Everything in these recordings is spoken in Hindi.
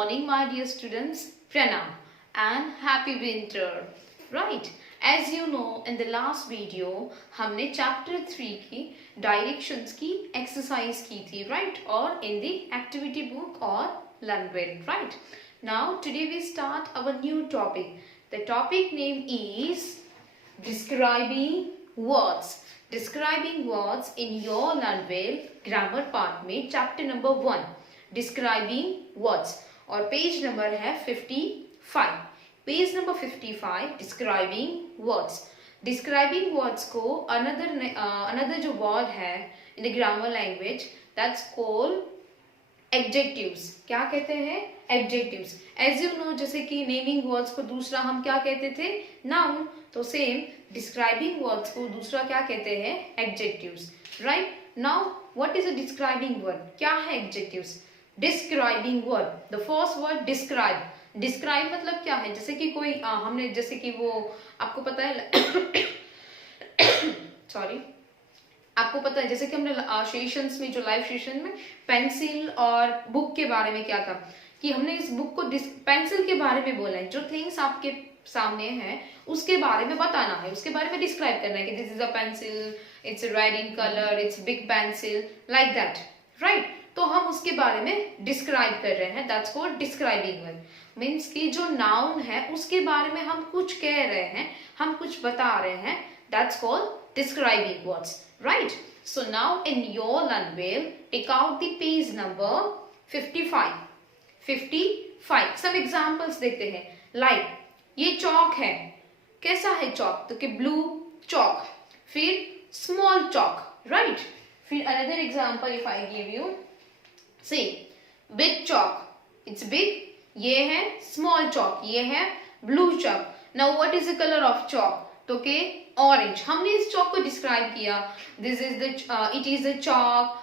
morning, my dear students. Pranam and happy winter. Right? As you know, in the last video हमने chapter 3 की directions की exercise की थी, right? और in the activity book or learn well, right? Now today we start our new topic. The topic name is describing words. Describing words in your learn well grammar part में chapter number 1 describing words और पेज नंबर है 55. Page number 55 describing words. describing words को another जो word है in the grammar language that's called adjectives. क्या कहते हैं? adjectives. as you know, जैसे कि naming words को दूसरा हम क्या कहते थे? noun. तो सेम describing words को दूसरा क्या कहते हैं? adjectives. right? now what is a describing word? क्या है adjectives? describing word. the first word describe. describe मतलब क्या है? जैसे कि कोई हमने जैसे कि वो आपको पता है सॉरी आपको पता है जैसे कि हमने सेशंस में जो लाइव सेशन में पेंसिल और बुक के बारे में क्या था कि हमने इस बुक को पेंसिल के बारे में बोला है. जो थिंग्स आपके सामने है उसके बारे में बताना है, उसके बारे में डिस्क्राइब करना है कि this is a pencil, it's red in colour, it's big pencil, like that. Right? तो हम उसके बारे में डिस्क्राइब कर रहे हैं. That's called describing word. Means कि जो नाउन है उसके बारे में हम कुछ कह रहे हैं, हम कुछ बता रहे हैं. That's called describing words. Right? So now in your learn well, take out the page number 55. 55. some examples देखते हैं. लाइक ये चौक है. कैसा है चौक? तो कि ब्लू चौक. फिर स्मॉल चौक. राइट? फिर another example if I give you, say big chalk, it's big. ये है small chalk, ये है blue chalk. now what is the color of chalk? तो के orange. हमने इस chalk को describe किया. this is the it is a chalk,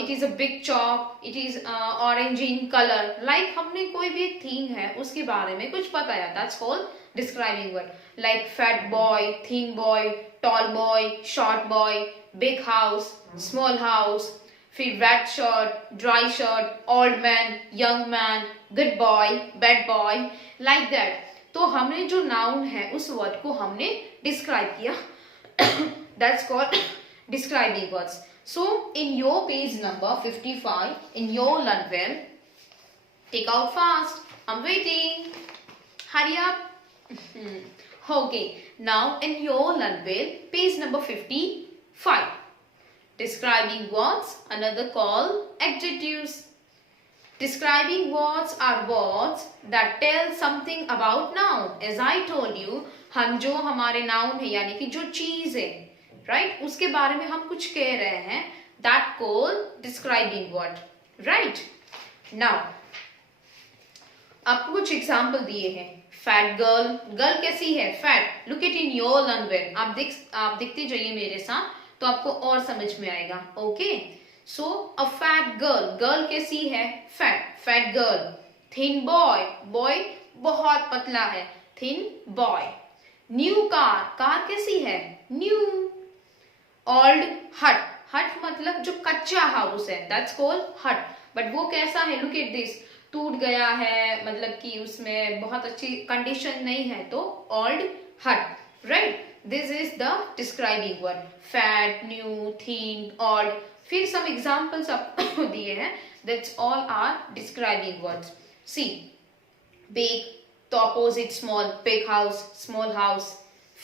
it is a big chalk, it is orange in color. like हमने कोई भी एक thing है उसके बारे में कुछ बताया. that's called describing word. like fat boy, thin boy, tall boy, short boy, big house, small house. फिर wet shirt, dry shirt, old man, young man, good boy, bad boy, like that. तो हमने जो noun है उस word को हमने describe किया. That's called describing words. So in your page number 55 in your learn well, take out fast. I'm waiting. Hurry up. Okay. Now in your learn well, page number 55. Describing words, another called adjectives. Describing words are words that tell something about noun. As I told you, हम जो हमारे noun है यानी कि जो चीज है, right? उसके बारे में हम कुछ कह रहे हैं. That called describing word. Right? Now, आपको कुछ example दिए हैं. Fat girl. Girl कैसी है? Fat. Look it in your learn well. आप देखते जाइए मेरे साथ तो आपको और समझ में आएगा. Okay? So a fat girl. Girl कैसी है? Fat. Fat girl. Thin boy. Boy बहुत पतला है. Thin boy. New car. Car कैसी है? न्यू. ओल्ड हट. हट मतलब जो कच्चा हाउस है. दैट्स कॉल्ड हट. बट वो कैसा है? Look at this. टूट गया है, मतलब कि उसमें बहुत अच्छी कंडीशन नहीं है, तो ओल्ड हट. Right? This is the describing word. Fat, new, thin, old. फिर some examples आपको दिए हैं. That's all are describing words. See, big, the opposite small, big house, small house.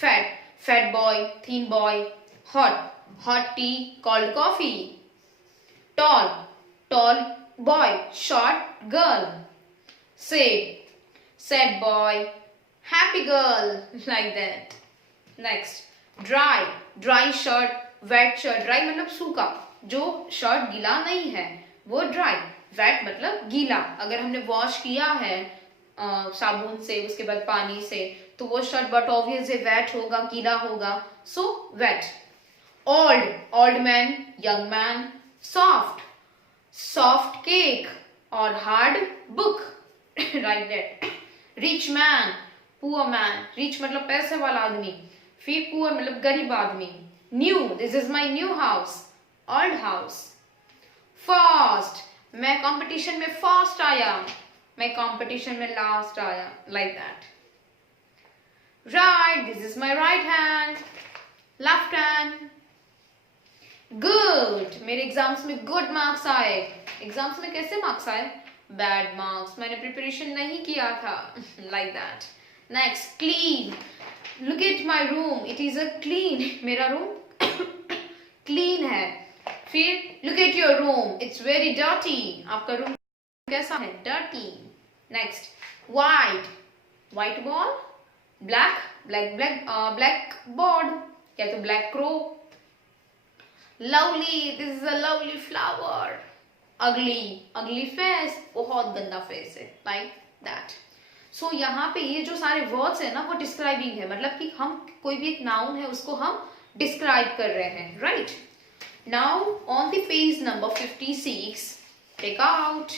Fat, fat boy, thin boy. Hot, hot tea, cold coffee. Tall, tall boy, short girl. Sad, sad boy, happy girl, like that. Next, dry. Dry shirt, wet shirt. Dry मतलब सूखा, जो शर्ट गीला नहीं है वो ड्राई. वेट मतलब गीला. अगर हमने वॉश किया है साबुन से, उसके बाद पानी से, तो वो शर्ट बट ऑब्वियसली वेट होगा, गीला होगा. So wet. Old. Old man, young man. Soft. Soft cake और hard book. Right that. Rich man, poor man. Rich मतलब पैसे वाला आदमी. फिर पुअर मतलब गरीब आदमी. New. This is my new house. Old house. Fast. मैं कंपटीशन में फास्ट आया. मैं कंपटीशन में लास्ट आया, like that. Right, this is my right hand, left hand. Good, मेरे एग्जाम्स में गुड मार्क्स आए। एग्जाम्स में कैसे मार्क्स आए? बैड मार्क्स, मैंने प्रिपरेशन नहीं किया था, like that. Next, clean, look at my room, it is a clean, मेरा रूम क्लीन है। फिर look at your room, it's very dirty, आपका रूम कैसा है? Dirty. Next, white, white ball, black, black board या तो black crow. Lovely, this is a lovely flower. अगली फेस, बहुत गंदा फेस है, लाइक दैट। सो यहाँ पे ये जो सारे वर्ड्स है ना वो डिस्क्राइबिंग है, मतलब कि हम कोई भी एक नाउन है उसको हम डिस्क्राइब कर रहे हैं, right. Now on the page number 56, take out,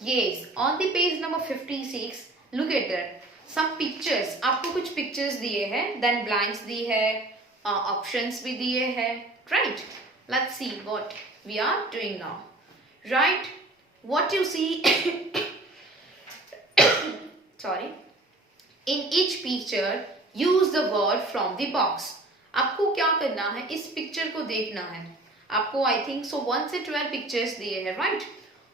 yes, on the page number 56 look at that some pictures. आपको कुछ पिक्चर्स दिए हैं, देन ब्लैंक्स दी है, ऑप्शंस भी दिए हैं, right. Let's see what we are doing now, right? What you see sorry, in each picture use the word from the box. आपको क्या करना है, इस पिक्चर को देखना है। आपको आई थिंक सो 1 से 12 पिक्चर्स दिए हैं, राइट।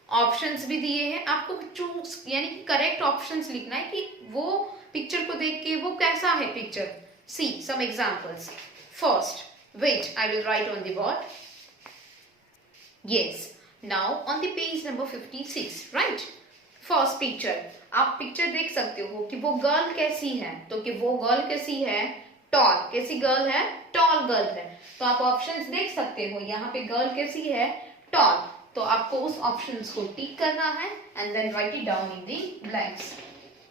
ऑप्शंस भी दिए हैं, आपको चूज यानी कि करेक्ट ऑप्शंस लिखना है कि वो पिक्चर को देख के वो कैसा है picture. See some examples. First, wait, I will write on the board. Yes, now on the page number 56, right? First picture, आप पिक्चर देख सकते हो कि वो गर्ल कैसी है, तो कि वो गर्ल कैसी है? टॉल। कैसी गर्ल है? टॉल गर्ल है। तो आप ऑप्शंस देख सकते हो, यहाँ पे गर्ल कैसी है? टॉल। तो आपको उस ऑप्शंस को टिक करना है and then write it down in the blanks.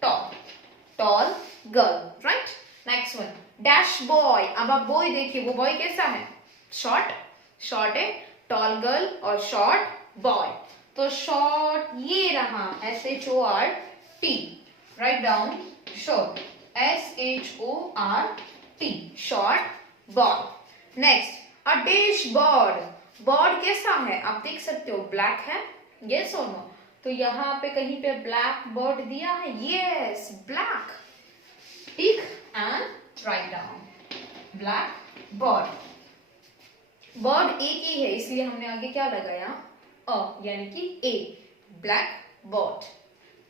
Tall girl, right. Next one, dash boy. अब आप बॉय देखिए, वो बॉय कैसा है? शॉर्ट है, टॉल गर्ल और शॉर्ट बॉय। तो शॉर्ट ये रहा, SHORT, right down short, SHORT, short boy. Next, a dash board. Board कैसा है? आप देख सकते हो, ब्लैक है, यस और नो? तो यहाँ पे कहीं पे ब्लैक बोर्ड दिया है, yes, black, tick and write down, black board. Word एक ही है इसलिए हमने आगे क्या लगाया? अ, यानी कि a, black board.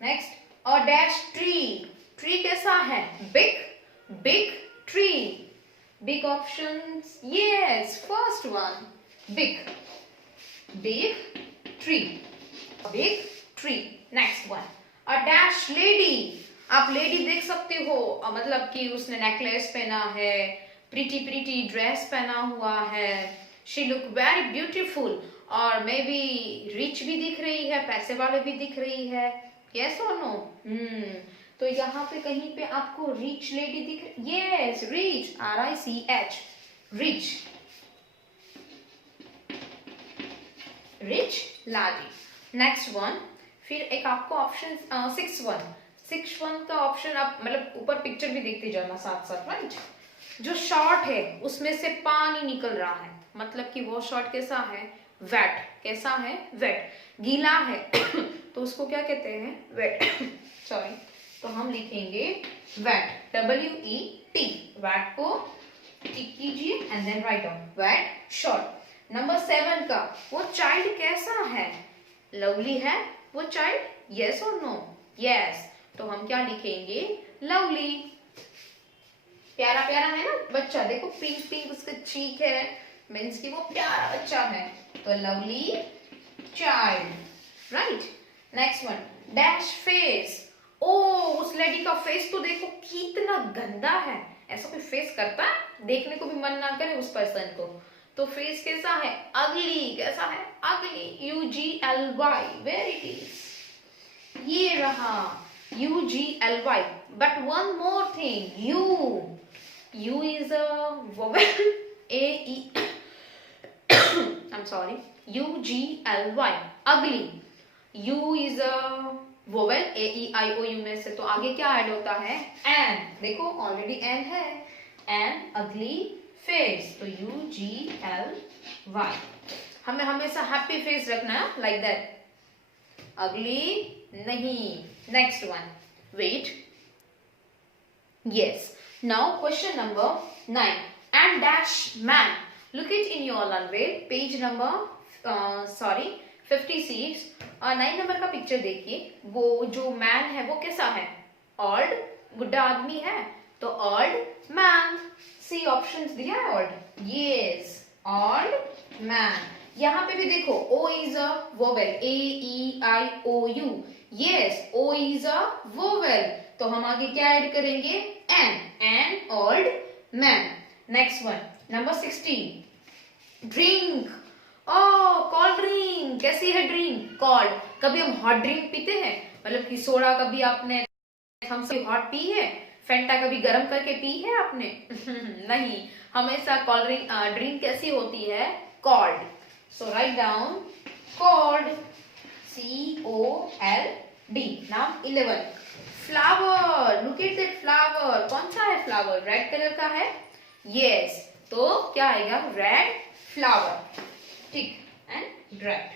Next, a dash tree. Tree कैसा है? Big tree. Big options, yes, first one, big tree, big tree. Next one, a dash lady. आप लेडी देख सकते हो, मतलब कि उसने नेकलेस पहना है, प्रिटी ड्रेस पहना हुआ है, शी लुक वेरी ब्यूटीफुल, और मे बी रिच भी दिख रही है, पैसे वाले भी दिख रही है, यस और नो? तो यहाँ पे कहीं पे आपको रिच लेडी दिख रही, यस, रिच, RICH, रिच लाडी। नेक्स्ट वन, फिर एक आपको ऑप्शन 6-1 का ऑप्शन, आप मतलब ऊपर पिक्चर भी देखते जाना साथ साथ, राइट। जो शॉर्ट है उसमें से पानी निकल रहा है, मतलब कि वो शॉर्ट कैसा है? वेट। कैसा है? वेट। गीला है तो उसको क्या कहते हैं? वेट सॉरी, तो हम लिखेंगे वेट, WET, वेट को टिक कीजिए and then write down, wet short. Number 7 का, वो चाइल्ड कैसा है? लवली है वो चाइल्ड, यस और नो? यस। तो हम क्या लिखेंगे? लवली। प्यारा है ना बच्चा, देखो पिंक उसका चीक है, मीन्स कि वो प्यारा बच्चा है, तो lovely child, right. Next one, dash face. ओ, उस लेडी का फेस तो देखो कितना गंदा है, ऐसा कोई फेस करता है? देखने को भी मन ना करे उस पर्सन को, तो फेस कैसा है? अगली। कैसा है? अगली, UGLY, वेयर इट इज, ये रहा UGLY। But one more thing, U is a vowel, AE I'm sorry, UGLY, ugly। U is a vowel, AEIOU में से तो आगे क्या ऐड होता है? N। देखो ऑलरेडी N है, N, ugly face, तो UGLY। हमें हमेशा हैप्पी फेस रखना है, लाइक दैट, ugly नहीं. Next one. Wait. Yes. Now question number 9. And dash man. Look it in your unveil. Page number 56. 9 number का पिक्चर देखिए. वो जो मैन है वो कैसा है? ऑल्ड, बुढ़ा आदमी है, तो ऑल्ड मैन. सी ऑप्शंस दिया है ऑल्ड. Yes, old man. यहाँ पे भी देखो O is a vowel. AEIOU. Yes, O is a vowel. तो हम आगे क्या ऐड करेंगे? An old man. Next one, number 16. Drink. Cold drink. कैसी है ड्रिंक? कोल्ड. कभी हम हॉट ड्रिंक पीते हैं, मतलब कि सोडा कभी आपने थम्स अप हॉट पी है, फेंटा कभी गर्म करके पी है आपने? नहीं, हमेशा कोल्ड ड्रिंक कैसी होती है? Cold. So write down cold. COLD. Now 11. Flower. Look at that flower. कौन सा है फ्लावर? रेड कलर का है. यस, तो क्या आएगा? Red flower. ठीक. And red.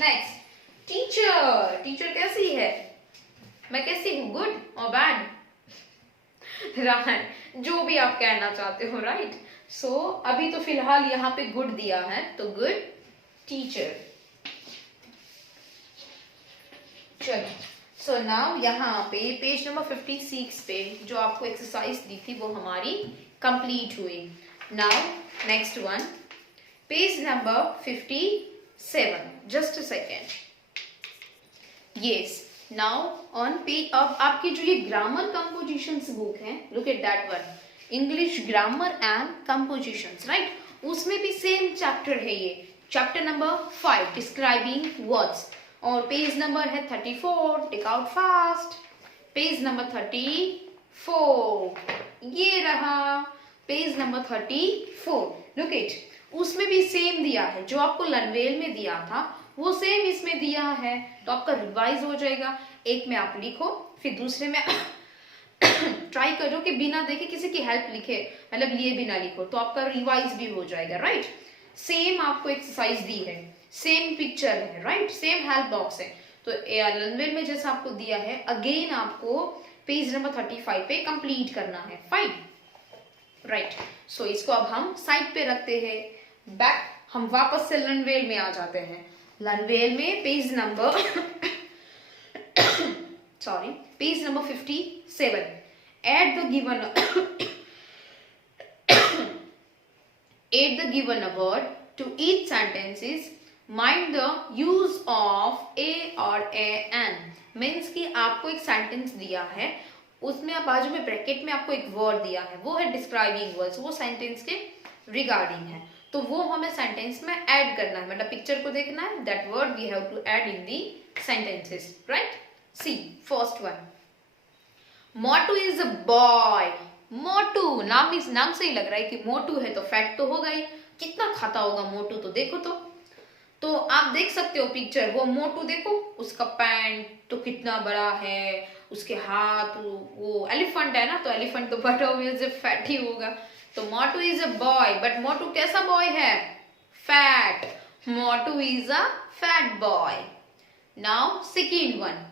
Next, teacher. Teacher कैसी है? मैं कैसी हूँ? गुड और बैड? राइट, जो भी आप कहना चाहते हो. राइट. सो अभी तो फिलहाल यहाँ पे गुड दिया है, तो गुड टीचर. चलो, सो नाउ यहाँ पे पेज नंबर 56 पे जो आपको एक्सरसाइज दी थी वो हमारी कंप्लीट हुई. Now next one, page number 57. Just a second. Yes, now on page. अब आपकी जो ये ग्रामर कंपोजिशंस बुक है, look at that one. English grammar and compositions. Right, उसमें भी सेम चैप्टर है ये. Chapter number 5 describing words. और पेज नंबर है 34. Take out fast. Page number 34. ये रहा पेज नंबर 34. Look it. उसमें भी सेम दिया है. जो आपको लर्नवेल में दिया था वो सेम इसमें दिया है, तो आपका रिवाइज हो जाएगा. एक में आप लिखो, फिर दूसरे में ट्राई करो कि बिना देखे किसी की हेल्प लिखे, मतलब लिए बिना लिखो, तो आपका रिवाइज भी हो जाएगा. राइट. सेम आपको एक्सरसाइज दी है, सेम पिक्चर है. राइट, सेम हेल्प बॉक्स है. तो लर्नवेल में जैसा आपको दिया है, अगेन आपको पेज नंबर 35 पे कंप्लीट करना है. फाइन. राइट. सो इसको अब हम साइड पे रखते हैं. बैक हम वापस से लर्नवेल में आ जाते हैं. लर्नवेल में page number page number 57. Add the given word to each sentences. Mind the use of a or an. Means कि आपको एक सेंटेंस दिया है, उसमें आप बाजू में ब्रैकेट में आपको एक वर्ड दिया है, वो है डिस्क्राइबिंग वर्ड्स, वो सेंटेंस के रिगार्डिंग है, तो वो हमें सेंटेंस में ऐड करना है. मतलब पिक्चर को देखना है, that word we have to add in the sentences. Right. See first one. Motu is a boy. Motu नाम से ही लग रहा है कि मोटू है, तो फैट तो होगा ही. कितना खाता होगा मोटू? तो देखो तो आप देख सकते हो पिक्चर. वो मोटू देखो, उसका पैंट तो कितना बड़ा है, उसके हाथ, वो एलिफेंट है ना, तो एलिफेंट तो बड़ा हुआ फैट ही होगा. तो मोटू इज अ बॉय, बट मोटू कैसा बॉय है? फैट. मोटू is a fat boy. Now second one.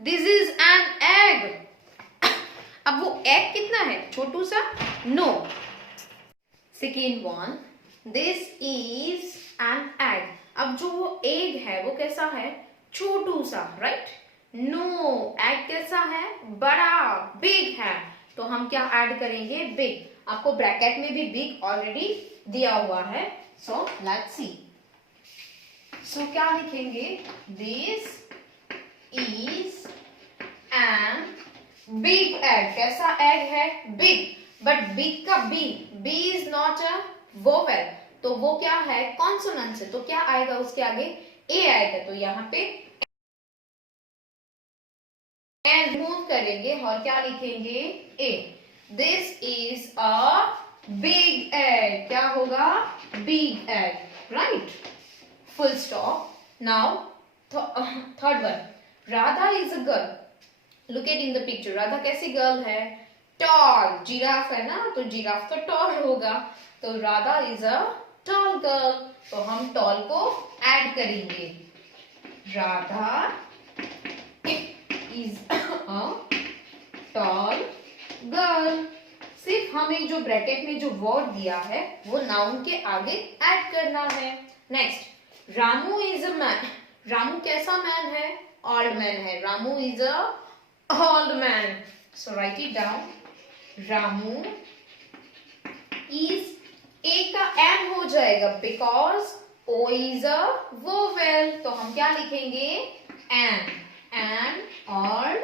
This is an egg. अब वो एग कितना है? छोटू सा? No. Second one. This is an egg. अब जो वो एग है वो कैसा है? छोटू सा. राइट. नो, एग कैसा है? बड़ा, बिग है. तो हम क्या ऐड करेंगे? बिग. आपको ब्रैकेट में भी बिग ऑलरेडी दिया हुआ है. So let's see. सो क्या लिखेंगे? This is an big egg. कैसा एग है? बिग. बट बिग का B is not a vowel, तो वो क्या है? कॉन्सोनेंट है. तो क्या आएगा उसके आगे? ए आएगा. तो यहाँ पे एन रिमूव करेंगे और क्या लिखेंगे? A. This is a big egg. क्या होगा? Big egg. Right. Full stop. Now third one. Radha is a girl. Look at in the picture. Radha कैसी गर्ल है? टॉल. जिराफ है ना, तो जिराफ तो टॉल होगा. तो Radha is a tall girl. तो हम टॉल को ऐड करेंगे. Radha is a tall girl. सिर्फ हमें जो ब्रैकेट में जो वर्ड दिया है वो नाउन के आगे ऐड करना है। Next, Ramu is a man. Ramu कैसा मैन है? ओल्ड मैन है। Ramu is a old man. So write it down. Ramu is, a का एन हो जाएगा because O is a vowel, तो हम क्या लिखेंगे? An old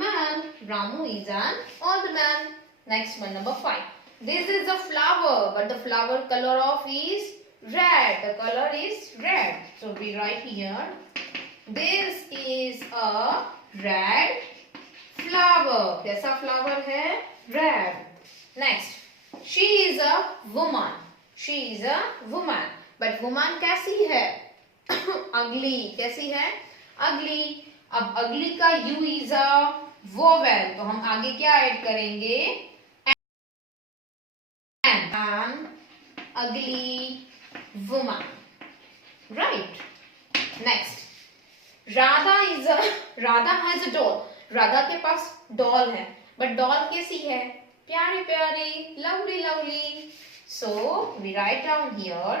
man. Ramu is an old man. Next one, number 5. This is a flower, but the flower color of is red. The color is red. So we write here, this is a red flower. कैसा flower है? Red. Next, she is a woman. She is a woman. But woman कैसी है? Ugly. कैसी है? Ugly. अब ugly का u is a vowel, तो हम आगे क्या ऐड करेंगे? An ugly woman. Right. Next, Radha is a, Radha has a doll. Radha के पास डॉल है, बट डॉल कैसी है? प्यारी प्यारी, lovely lovely. So we write down here,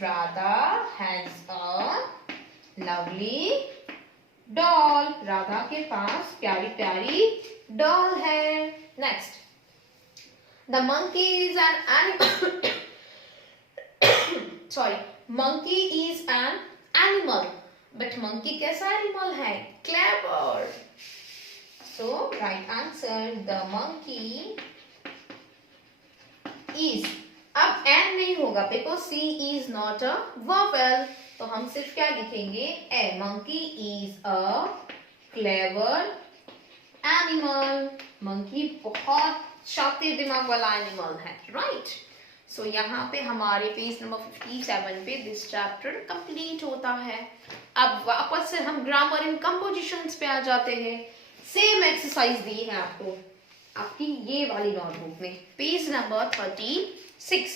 Radha has a lovely doll. Radha के पास प्यारी प्यारी डॉल है. Next, the monkey is an animal. Sorry, monkey is an animal, but monkey कैसा animal है? Clever. So right answer, the monkey is. अब n नहीं होगा because c is not a vowel, तो हम सिर्फ क्या लिखेंगे? a. Monkey is a clever animal. monkey बहुत शातिर दिमाग वाला एनिमल है. राइट. सो यहाँ पे हमारे पेज नंबर 57 पे दिस चैप्टर कंप्लीट होता है. अब वापस से हम ग्रामर एंड कंपोजिशंस पे आ जाते हैं. सेम एक्सरसाइज दी है आपको आपकी ये वाली नोटबुक में, page number 36.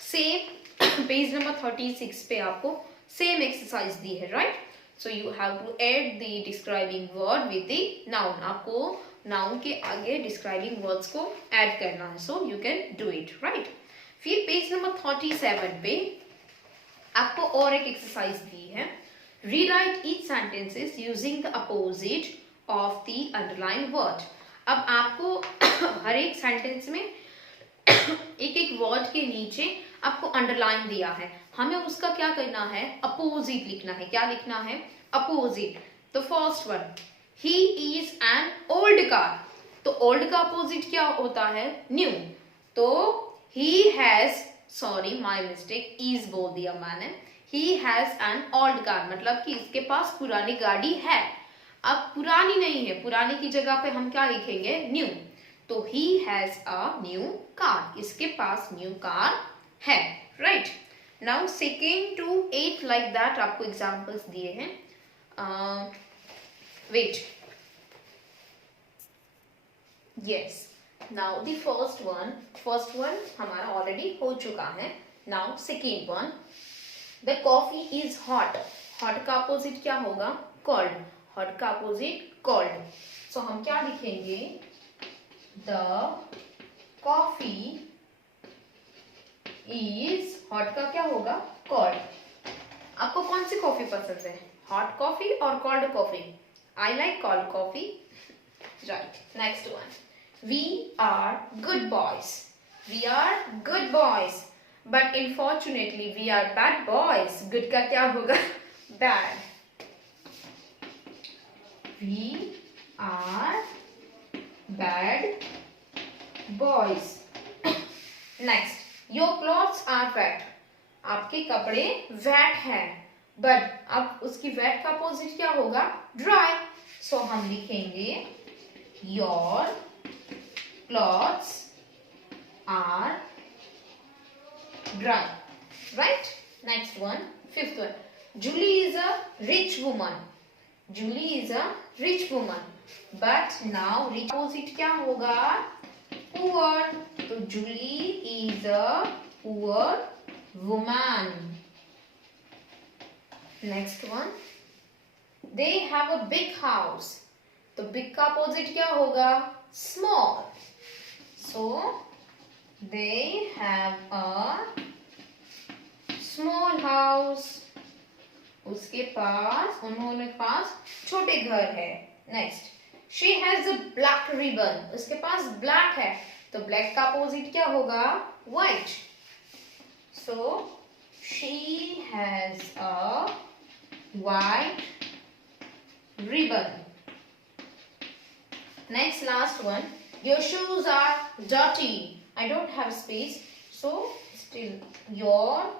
Same page number 36 पे आपको सेम एक्सरसाइज दी है. Right. So you have to add the describing word with the noun. आपको नाउन के आगे डिस्क्राइबिंग वर्ड्स को ऐड करना है. So you can do it. Right. फिर पेज नंबर 37 पे आपको और एक एक्सरसाइज दी है. Rewrite each sentences using the opposite of the underline word. अब आपको हर एक सेंटेंस में एक एक वर्ड के नीचे आपको अंडरलाइन दिया है. हमें उसका क्या करना है? अपोजिट लिखना है. क्या लिखना है? अपोजिट. तो first one, he is an old car. तो old का अपोजिट क्या होता है? न्यू. तो he has, sorry my mistake, is बोल दिया मैंने. he has an old car मतलब कि इसके पास पुरानी गाड़ी है. अब पुरानी नहीं है, पुरानी की जगह पे हम क्या लिखेंगे? न्यू. तो he has a new car. इसके पास न्यू कार है. Right. Now second to 8 like that आपको एग्जाम्पल्स दिए हैं. Wait. Yes. Now the first one हमारा already हो चुका है. Now second one. The coffee is hot. Hot का opposite क्या होगा? Cold. Hot का opposite cold. So हम क्या लिखेंगे? The coffee is, hot का क्या होगा? Cold. आपको कौन सी कॉफी पसंद है? Hot coffee और cold coffee? I like cold coffee. Right. Next one. We are good boys. We are good boys. But unfortunately, we are bad boys. Good का क्या होगा? Bad. We are bad boys. Next. Your clothes are wet. आपके कपड़े wet हैं. बट अब उसकी वेट का अपोजिट क्या होगा? ड्राई. सो हम लिखेंगे your clothes are dry. Right. Next one, fifth one. Julie is a rich woman. Julie is a rich woman. But now rich opposite क्या होगा? पुअर. तो Julie is a poor woman. Next one. They have a big house. तो बिग का अपोजिट क्या होगा? Small. So they have a small house. उसके पास, उन्होंने पास छोटे घर है. Next, she has a black ribbon. उसके पास ब्लैक है, तो ब्लैक का अपोजिट क्या होगा? White. So she has a white ribbon. Next, last one. Your shoes are dirty. I don't have space, so still your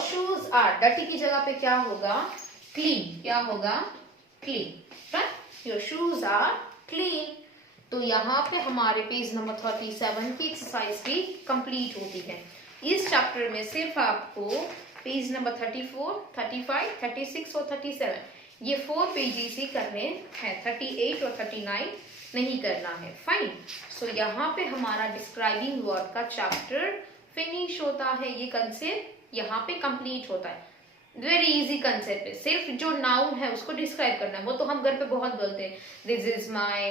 shoes are dirty की जगह पे क्या होगा? Clean. क्या होगा? Clean. Right? Your shoes are clean. तो यहाँ पे हमारे पेज नंबर 37 की एक्सरसाइज भी कंप्लीट होती है. इस चैप्टर में सिर्फ आपको पेज नंबर 34, 35, 36 और 37 ये 4 पेजेस ही करने हैं. 38 और 39 नहीं करना है. फाइन. सो यहाँ पे हमारा डिस्क्राइबिंग वर्ड का चैप्टर फिनिश होता है. ये कंसेप्ट यहाँ पे कंप्लीट होता है. वेरी इजी कंसेप्ट है. सिर्फ जो नाउन है उसको डिस्क्राइब करना है. वो तो हम घर पे बहुत बोलते हैं. This is my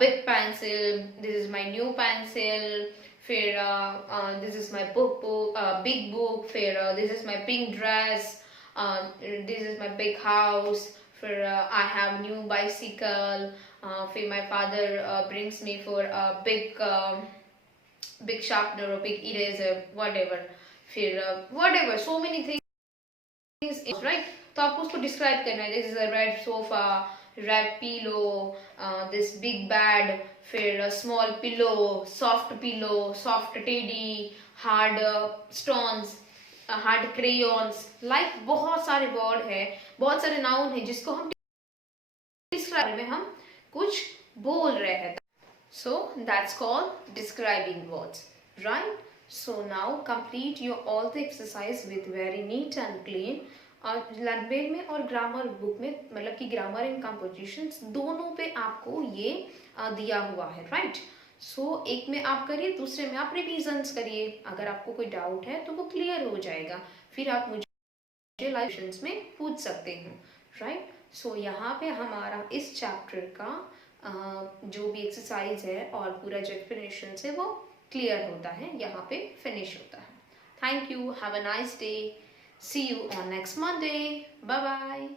big pencil, this is my new pencil, फिर this is my book big book, फिर this is my pink dress, this is my big house, फिर आई हैव न्यू बाइसिकल, फिर my father brings me for big sharpener or big eraser, whatever. फिर whatever, so many things, right? तो आपको उसको डिस्क्राइब करना है. This is a red sofa, red pillow, this big bed, फिर small pillow, soft teddy, hard stones, hard crayons. Like बहुत सारे वर्ड है, बहुत सारे नाउन है जिसको हम डिस्क्राइब में हम कुछ बोल रहे हैं. So that's called describing words, right? So now complete your all the exercise with very neat and clean. और लैंग्वेज में और ग्रामर बुक में, मतलब कि ग्रामर एंड कंपोजिशंस दोनों पे आपको ये दिया हुआ है, राइट? सो एक में आप करिए, दूसरे में आप रिविजन्स करिए. अगर आपको कोई डाउट है तो वो क्लियर हो जाएगा. फिर आप मुझे लाइव सेशंस में पूछ सकते हैं, राइट? सो यहाँ पे हमारा इस चैप्टर का जो भी एक्सरसाइज है और पूरा जो एक्सप्लेनेशन है वो क्लियर होता है, यहाँ पे फिनिश होता है. Thank you. Have a nice day. See you on next Monday. Bye bye.